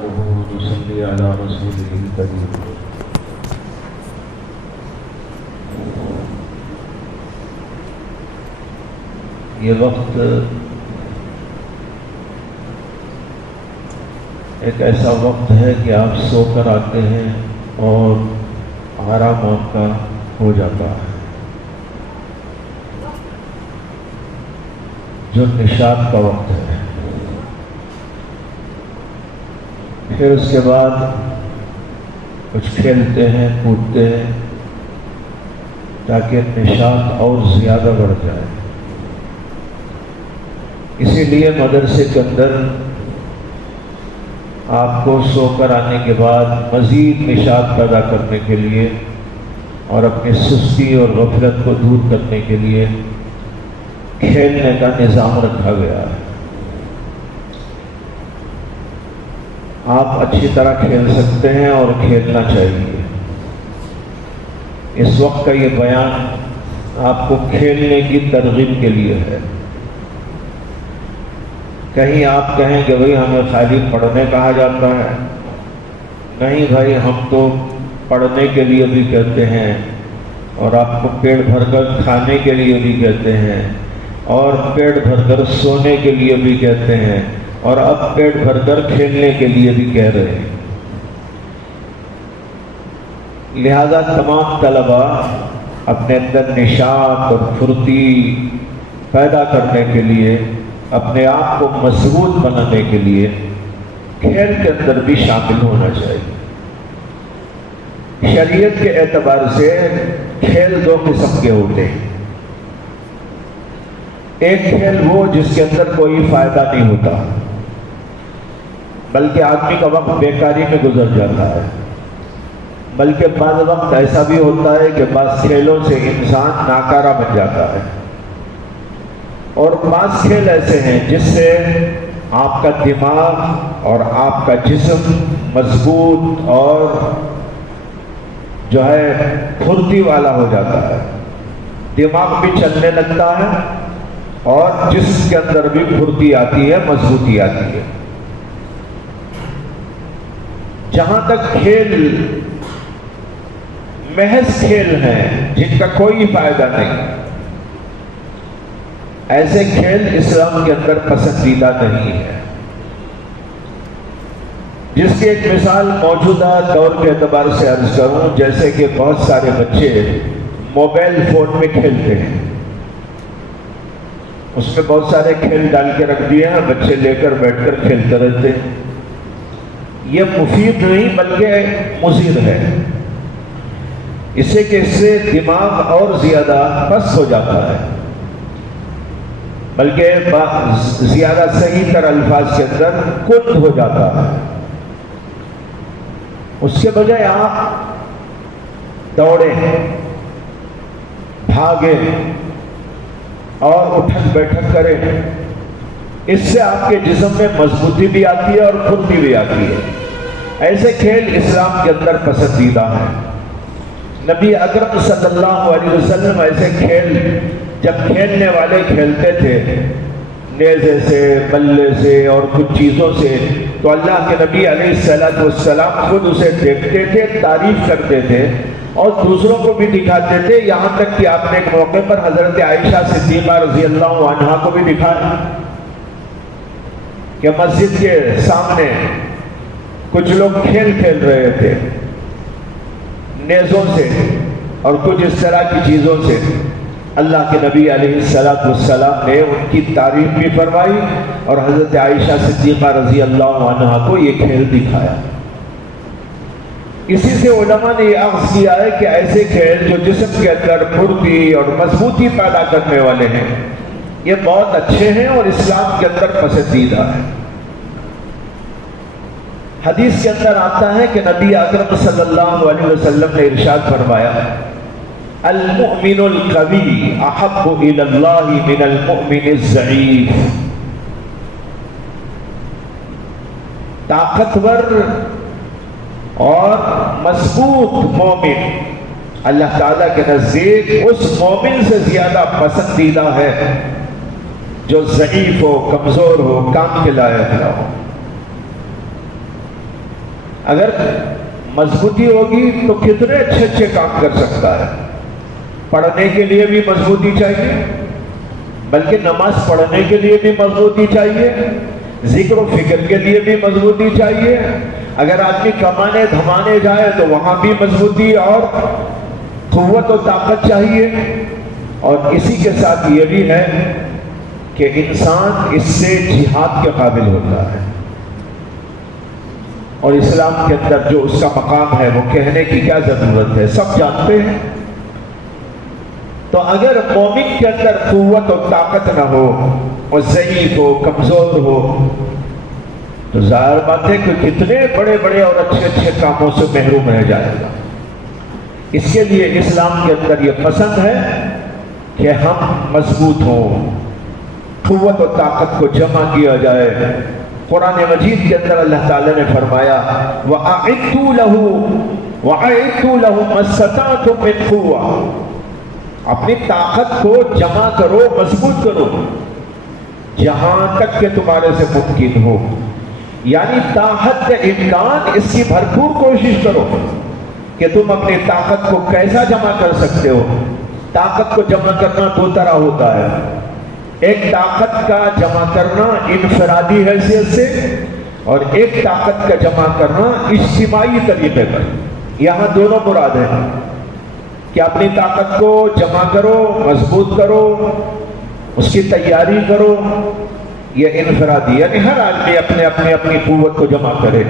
نصلي على رسوله الكريم. یہ وقت ایک ایسا وقت ہے کہ آپ سو کر آتے ہیں اور آرام آپ کا ہو جاتا ہے، جو نشاط کا وقت ہے. پھر اس کے بعد کچھ کھیلتے ہیں، کودتے ہیں تاکہ نشاط اور زیادہ بڑھ جائے. اسی لیے مدرسے کے اندر آپ کو سو کر آنے کے بعد مزید نشاط پیدا کرنے کے لیے اور اپنی سستی اور غفلت کو دور کرنے کے لیے کھیلنے کا نظام رکھا گیا ہے. آپ اچھی طرح کھیل سکتے ہیں اور کھیلنا چاہیے. اس وقت کا یہ بیان آپ کو کھیلنے کی ترغیب کے لیے ہے. کہیں آپ کہیں کہ بھائی ہمیں خالی پڑھنے کہا جاتا ہے. نہیں بھائی، ہم تو پڑھنے کے لیے بھی کہتے ہیں اور آپ کو پیٹ بھر کر کھانے کے لیے بھی کہتے ہیں اور پیٹ بھر کر سونے کے لیے بھی کہتے ہیں اور اب پیٹ بھر کر کھیلنے کے لیے بھی کہہ رہے ہیں. لہذا تمام طلباء اپنے اندر نشاط اور پھرتی پیدا کرنے کے لیے، اپنے آپ کو مضبوط بنانے کے لیے کھیل کے اندر بھی شامل ہونا چاہیے. شریعت کے اعتبار سے کھیل دو قسم کے ہوتے ہیں. ایک کھیل وہ جس کے اندر کوئی فائدہ نہیں ہوتا، بلکہ آدمی کا وقت بیکاری میں گزر جاتا ہے. بلکہ بعض وقت ایسا بھی ہوتا ہے کہ بعض کھیلوں سے انسان ناکارہ بن جاتا ہے، اور بعض کھیل ایسے ہیں جس سے آپ کا دماغ اور آپ کا جسم مضبوط اور جو ہے پھرتی والا ہو جاتا ہے. دماغ بھی چلنے لگتا ہے اور جسم کے اندر بھی پھرتی آتی ہے، مضبوطی آتی ہے. جہاں تک کھیل محض کھیل ہیں جن کا کوئی فائدہ نہیں، ایسے کھیل اسلام کے اندر پسندیدہ نہیں ہے. جس کی ایک مثال موجودہ دور کے اعتبار سے عرض کروں، جیسے کہ بہت سارے بچے موبائل فون میں کھیلتے ہیں. اس میں بہت سارے کھیل ڈال کے رکھ دیے ہیں، بچے لے کر بیٹھ کر کھیلتے رہتے ہیں. یہ مفید نہیں بلکہ مضر ہے. اس سے کہ اس سے دماغ اور زیادہ پست ہو جاتا ہے، بلکہ زیادہ صحیح تر الفاظ کے اندر کند ہو جاتا ہے. اس کے بجائے آپ دوڑیں، بھاگیں اور اٹھک بیٹھک کریں. اس سے آپ کے جسم میں مضبوطی بھی آتی ہے اور پھرتی بھی آتی ہے. ایسے کھیل اسلام کے اندر پسندیدہ ہیں. نبی اکرم صلی اللہ علیہ وسلم ایسے کھیل جب کھیلنے والے کھیلتے تھے، نیزے سے، بلے سے اور کچھ چیزوں سے، تو اللہ کے نبی علیہ السلام خود اسے دیکھتے تھے، تعریف کرتے تھے اور دوسروں کو بھی دکھاتے تھے. یہاں تک کہ آپ نے ایک موقع پر حضرت عائشہ صدیقہ رضی اللہ عنہا کو بھی دکھایا کہ مسجد کے سامنے کچھ لوگ کھیل کھیل رہے تھے نیزوں سے اور کچھ اس طرح کی چیزوں سے. اللہ کے نبی علیہ السلام نے ان کی تعریف بھی فرمائی اور حضرت عائشہ صدیقہ رضی اللہ عنہا کو یہ کھیل دکھایا. اسی سے علماء نے یہ اخذ کیا ہے کہ ایسے کھیل جو جسم کے اندر پھرتی اور مضبوطی پیدا کرنے والے ہیں، یہ بہت اچھے ہیں اور اسلام کے اندر پسندیدہ ہیں. حدیث کے اندر آتا ہے کہ نبی اکرم صلی اللہ علیہ وسلم نے ارشاد فرمایا، المؤمن القوی احب الی اللہ من المؤمن الضعیف. طاقتور اور مضبوط مومن اللہ تعالیٰ کے نزدیک اس مومن سے زیادہ پسندیدہ ہے جو ضعیف ہو، کمزور ہو، کام کے لائق نہ ہو. اگر مضبوطی ہوگی تو کتنے اچھے اچھے کام کر سکتا ہے. پڑھنے کے لیے بھی مضبوطی چاہیے، بلکہ نماز پڑھنے کے لیے بھی مضبوطی چاہیے، ذکر و فکر کے لیے بھی مضبوطی چاہیے. اگر آدمی کمانے دھمانے جائے تو وہاں بھی مضبوطی اور قوت و طاقت چاہیے. اور اسی کے ساتھ یہ بھی ہے کہ انسان اس سے جہاد کے قابل ہوتا ہے، اور اسلام کے اندر جو اس کا مقام ہے وہ کہنے کی کیا ضرورت ہے، سب جانتے ہیں. تو اگر مومن کے اندر قوت و طاقت نہ ہو اور ضعیف ہو، کمزور ہو، تو ظاہر بات ہے کہ کتنے بڑے بڑے اور اچھے اچھے کاموں سے محروم رہ جائے گا. اس کے لیے اسلام کے اندر یہ پسند ہے کہ ہم مضبوط ہوں، قوت و طاقت کو جمع کیا جائے. قرآن مجید کے اندر اللہ تعالیٰ نے فرمایا وَأَعِدُّوا لَهُ مَا اسْتَطَعْتُم مِّن قُوَّةٍ، اپنی طاقت کو جمع کرو، مضبوط کرو جہاں تک کہ تمہارے سے ممکن ہو. یعنی طاقت کا امکان اس کی بھرپور کوشش کرو کہ تم اپنی طاقت کو کیسا جمع کر سکتے ہو. طاقت کو جمع کرنا دو طرح ہوتا ہے. ایک طاقت کا جمع کرنا انفرادی حیثیت سے، اور ایک طاقت کا جمع کرنا اجتماعی طریقے پر. یہاں دونوں مراد ہیں کہ اپنی طاقت کو جمع کرو، مضبوط کرو، اس کی تیاری کرو. یہ انفرادی، یعنی ہر آدمی اپنی قوت کو جمع کرے.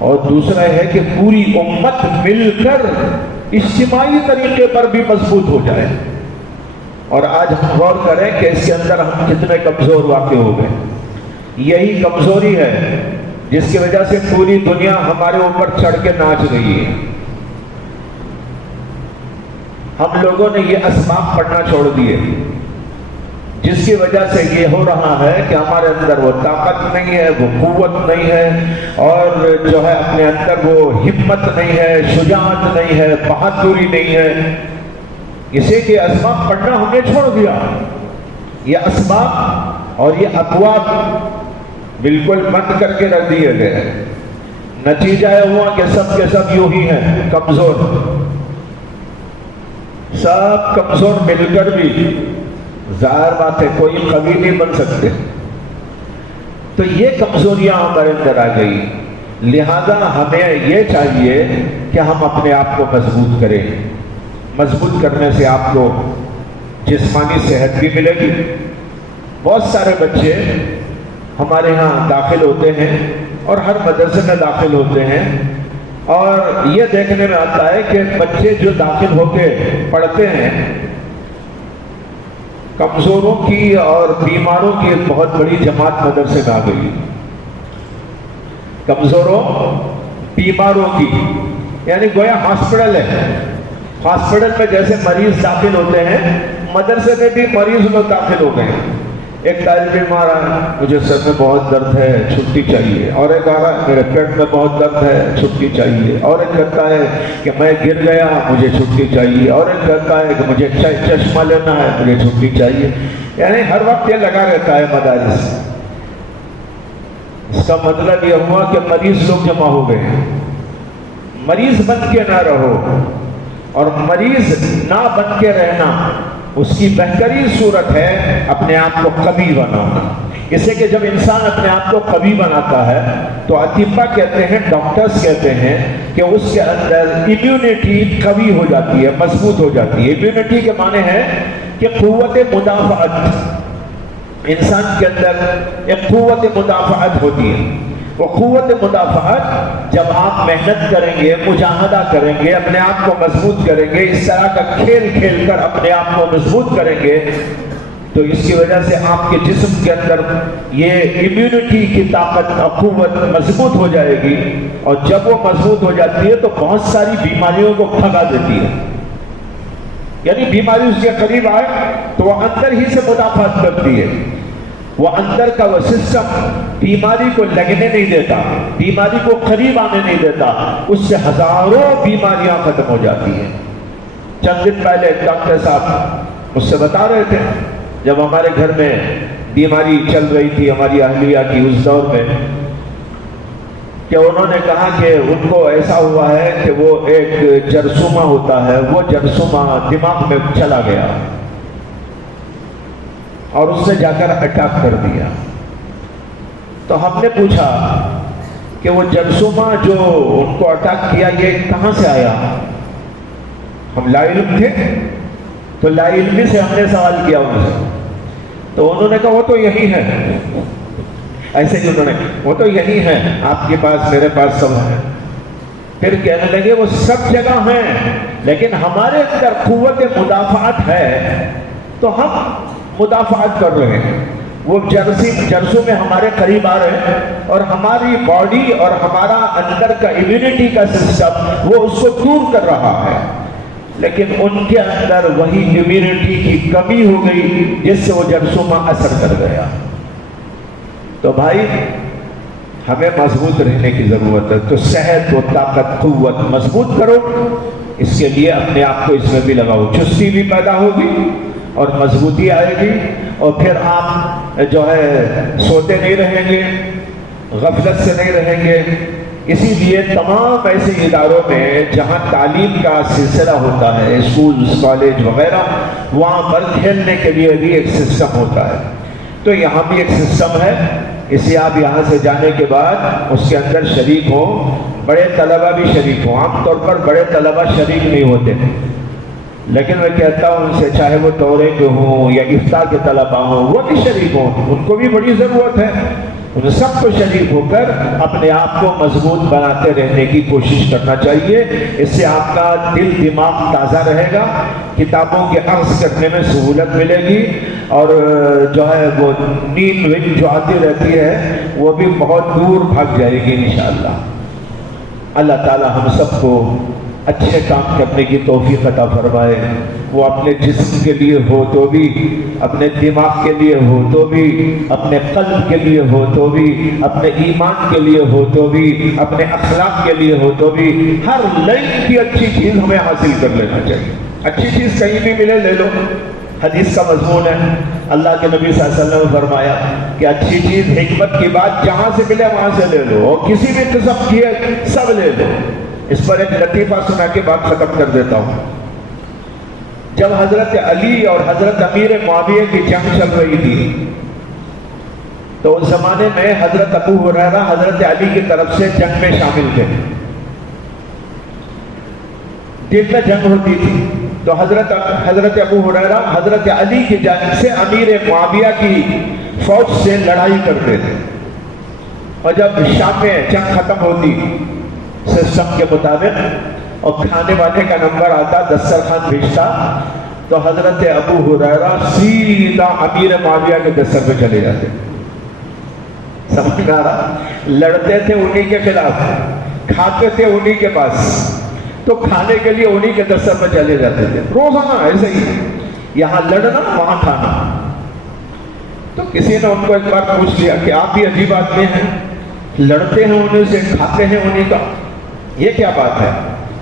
اور دوسرا ہے کہ پوری امت مل کر اجتماعی طریقے پر بھی مضبوط ہو جائے. اور آج ہم غور کریں کہ اس کے اندر ہم کتنے کمزور واقع ہو گئے. یہی کمزوری ہے جس کی وجہ سے پوری دنیا ہمارے اوپر چڑھ کے ناچ رہی ہے. ہم لوگوں نے یہ اسباب پڑھنا چھوڑ دیے جس کی وجہ سے یہ ہو رہا ہے کہ ہمارے اندر وہ طاقت نہیں ہے، وہ قوت نہیں ہے، اور جو ہے اپنے اندر وہ ہمت نہیں ہے، شجاعت نہیں ہے، بہادری نہیں ہے. اسے کہ اسباب پڑھنا ہم نے چھوڑ دیا. یہ اسباب اور یہ ابواب بالکل بند کر کے رکھ دیے گئے. نتیجہ یہ ہوا کہ سب کے سب یوں ہی ہیں، کمزور. سب کمزور مل کر بھی ظاہر بات ہے کوئی قوی نہیں بن سکتے. تو یہ کمزوریاں ہمارے اندر آ گئی. لہذا ہمیں یہ چاہیے کہ ہم اپنے آپ کو مضبوط کریں. مضبوط کرنے سے آپ کو جسمانی صحت بھی ملے گی. بہت سارے بچے ہمارے ہاں داخل ہوتے ہیں اور ہر مدرسے میں داخل ہوتے ہیں، اور یہ دیکھنے میں آتا ہے کہ بچے جو داخل ہو کے پڑھتے ہیں، کمزوروں کی اور بیماروں کی ایک بہت بڑی جماعت مدرسے میں آ گئی. کمزوروں، بیماروں کی، یعنی گویا ہاسپٹل ہے. ہاسپٹل میں جیسے مریض داخل ہوتے ہیں، مدرسے میں بھی مریض لوگ داخل ہو گئے. ایک طالب علم آ رہا ہے، مجھے سر میں بہت درد ہے، چھٹی چاہیے. اور ایک آ رہا ہے، میرے پیٹ میں بہت درد ہے، چھٹی چاہیے. اور ایک کہتا ہے کہ میں گر گیا، مجھے چھٹی چاہیے. اور ایک کہتا ہے کہ مجھے چشمہ لینا ہے، مجھے چھٹی چاہیے. یعنی ہر وقت یہ لگا رہتا ہے مدارس. اس کا مطلب یہ ہوا کہ مریض لوگ جمع ہو گئے. مریض بن کے نہ رہو، اور مریض نہ بن کے رہنا اس کی بہترین صورت ہے اپنے آپ کو قوی بنانا. اسے کہ جب انسان اپنے آپ کو قوی بناتا ہے تو اطباء کہتے ہیں، ڈاکٹرز کہتے ہیں کہ اس کے اندر امیونٹی قوی ہو جاتی ہے، مضبوط ہو جاتی ہے. امیونٹی کے معنی ہے کہ قوت مدافعت. انسان کے اندر ایک قوت مدافعت ہوتی ہے. وہ قوت مدافعت جب آپ محنت کریں گے، مجاہدہ کریں گے، اپنے آپ کو مضبوط کریں گے، اس طرح کا کھیل کھیل کر اپنے آپ کو مضبوط کریں گے، تو اس کی وجہ سے آپ کے جسم کے اندر یہ امیونٹی کی طاقت اور قوت مضبوط ہو جائے گی. اور جب وہ مضبوط ہو جاتی ہے تو بہت ساری بیماریوں کو بھگا دیتی ہے. یعنی بیماری اس کے قریب آئے تو وہ اندر ہی سے مدافعت کرتی ہے. وہ اندر کا وہ سسٹم بیماری کو لگنے نہیں دیتا، بیماری کو قریب آنے نہیں دیتا. اس سے ہزاروں بیماریاں ختم ہو جاتی ہیں. چند دن پہلے ڈاکٹر صاحب مجھ سے بتا رہے تھے، جب ہمارے گھر میں بیماری چل رہی تھی ہماری اہلیہ کی اس دور میں، کہ انہوں نے کہا کہ ان کو ایسا ہوا ہے کہ وہ ایک جرثومہ ہوتا ہے، وہ جرثومہ دماغ میں چلا گیا اور اس نے جا کر اٹیک کر دیا۔ تو ہم نے پوچھا کہ وہ جرثومہ جو ان کو اٹیک کیا یہ کہاں سے آیا؟ ہم لا علم تھے، تو لا علمی سے ہم نے سوال کیا ان سے، تو انہوں نے کہا وہ تو یہی ہے، ایسے ہی انہوں نے، وہ تو یہی ہے، آپ کے پاس میرے پاس سب ہے۔ پھر کہنے لگے وہ سب جگہ ہیں لیکن ہمارے اندر قوت مدافعت ہے تو ہم مدافعت کر رہے ہیں۔ وہ جرثوں میں ہمارے قریب آ رہے ہیں اور ہماری باڈی اور ہمارا اندر کا امیونٹی کا سسٹم وہ اس کو دور کر رہا ہے، لیکن ان کے اندر وہی امیونٹی کی کمی ہو گئی جس سے وہ جرثومہ اثر کر گیا۔ تو بھائی ہمیں مضبوط رہنے کی ضرورت ہے، تو صحت و طاقت قوت مضبوط کرو، اس کے لیے اپنے آپ کو اس میں بھی لگاؤ، چستی بھی پیدا ہوگی اور مضبوطی آئے گی، اور پھر آپ جو ہے سوتے نہیں رہیں گے، غفلت سے نہیں رہیں گے۔ اسی لیے تمام ایسے اداروں میں جہاں تعلیم کا سلسلہ ہوتا ہے، اسکول کالج وغیرہ، وہاں پر کھیلنے کے لیے بھی ایک سسٹم ہوتا ہے، تو یہاں بھی ایک سسٹم ہے، اسے آپ یہاں سے جانے کے بعد اس کے اندر شریک ہوں، بڑے طلبہ بھی شریک ہوں۔ عام طور پر بڑے طلبہ شریک نہیں ہوتے، لیکن میں کہتا ہوں ان سے چاہے وہ دورے کے ہوں یا افطار کے طلبہ ہوں وہ بھی شریک ہوں، ان کو بھی بڑی ضرورت ہے، ان سب کو شریک ہو کر اپنے آپ کو مضبوط بناتے رہنے کی کوشش کرنا چاہیے۔ اس سے آپ کا دل دماغ تازہ رہے گا، کتابوں کے عرض کرنے میں سہولت ملے گی، اور جو ہے وہ نیند وند جو آتی رہتی ہے وہ بھی بہت دور بھاگ جائے گی انشاءاللہ۔ اللہ تعالی ہم سب کو اچھے کام کرنے کی توفیق عطا فرمائے، وہ اپنے جسم کے لیے ہو تو بھی، اپنے دماغ کے لیے ہو تو بھی، اپنے قلب کے لیے ہو تو بھی، اپنے ایمان کے لیے ہو تو بھی، اپنے اخلاق کے لیے ہو تو بھی، ہر لائن کی اچھی چیز ہمیں حاصل کر لینا چاہیے۔ اچھی چیز کہیں بھی ملے لے لو، حدیث کا مضمون ہے، اللہ کے نبی صلی اللہ علیہ وسلم نے فرمایا کہ اچھی چیز حکمت کی بات جہاں سے ملے وہاں سے لے لو، اور کسی بھی قسم کی ہے سب لے لو۔ اس پر ایک لطیفہ سنا کے بات ختم کر دیتا ہوں۔ جب حضرت علی اور حضرت امیر معاویہ کی جنگ چل رہی تھی تو اس زمانے میں حضرت ابو ہریرہ حضرت علی کی طرف سے جنگ میں شامل تھے۔ دن میں جنگ ہوتی تھی تو حضرت ابو ہریرہ حضرت علی کی جانب سے امیر معاویہ کی فوج سے لڑائی کرتے تھے، اور جب شام میں جنگ ختم ہوتی سسٹم کے مطابق اور کھانے وانے کا نمبر آتا، دسترخوان بھیجتا، تو حضرت ابو ہریرہ سیدھا امیر معاویہ کے دستر پہ چلے جاتے۔ سمجھ آ رہا؟ لڑتے تھے انہی کے خلاف، کھاتے تھے انہی کے پاس، تو کھانے کے لیے انہی کے دستر پہ چلے جاتے تھے روزانہ ایسے ہی، یہاں لڑنا وہاں کھانا۔ تو کسی نے ان کو ایک بار پوچھ لیا کہ آپ بھی عجیب آدمی ہیں، لڑتے ہیں انہیں سے، کھاتے ہیں انہی کا، یہ کیا بات ہے؟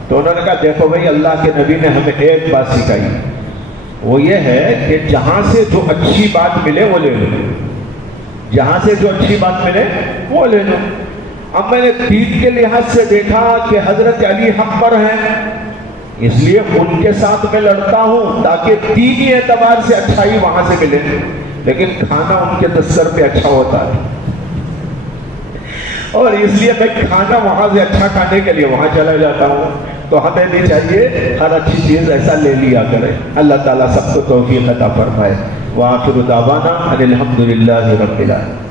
تو انہوں نے کہا دیکھو بھائی، اللہ کے نبی نے ہمیں ایک بات سکھائی، وہ یہ ہے کہ جہاں سے جو اچھی بات ملے وہ لے لو، جہاں سے جو اچھی بات ملے وہ لے لو۔ اب میں نے دین کے لحاظ سے دیکھا کہ حضرت علی حق پر ہیں، اس لیے ان کے ساتھ میں لڑتا ہوں تاکہ دینی اعتبار سے اچھائی وہاں سے ملے، لیکن کھانا ان کے دستر پہ اچھا ہوتا ہے، اور اس لیے میں کھانا وہاں سے اچھا کھانے کے لیے وہاں چلا جاتا ہوں۔ تو ہمیں بھی چاہیے ہر اچھی چیز ایسا لے لیا کرے۔ اللہ تعالیٰ سب کو توفیق عطا فرمائے۔ وآخر دعوانا ان الحمد للہ رب العالمین۔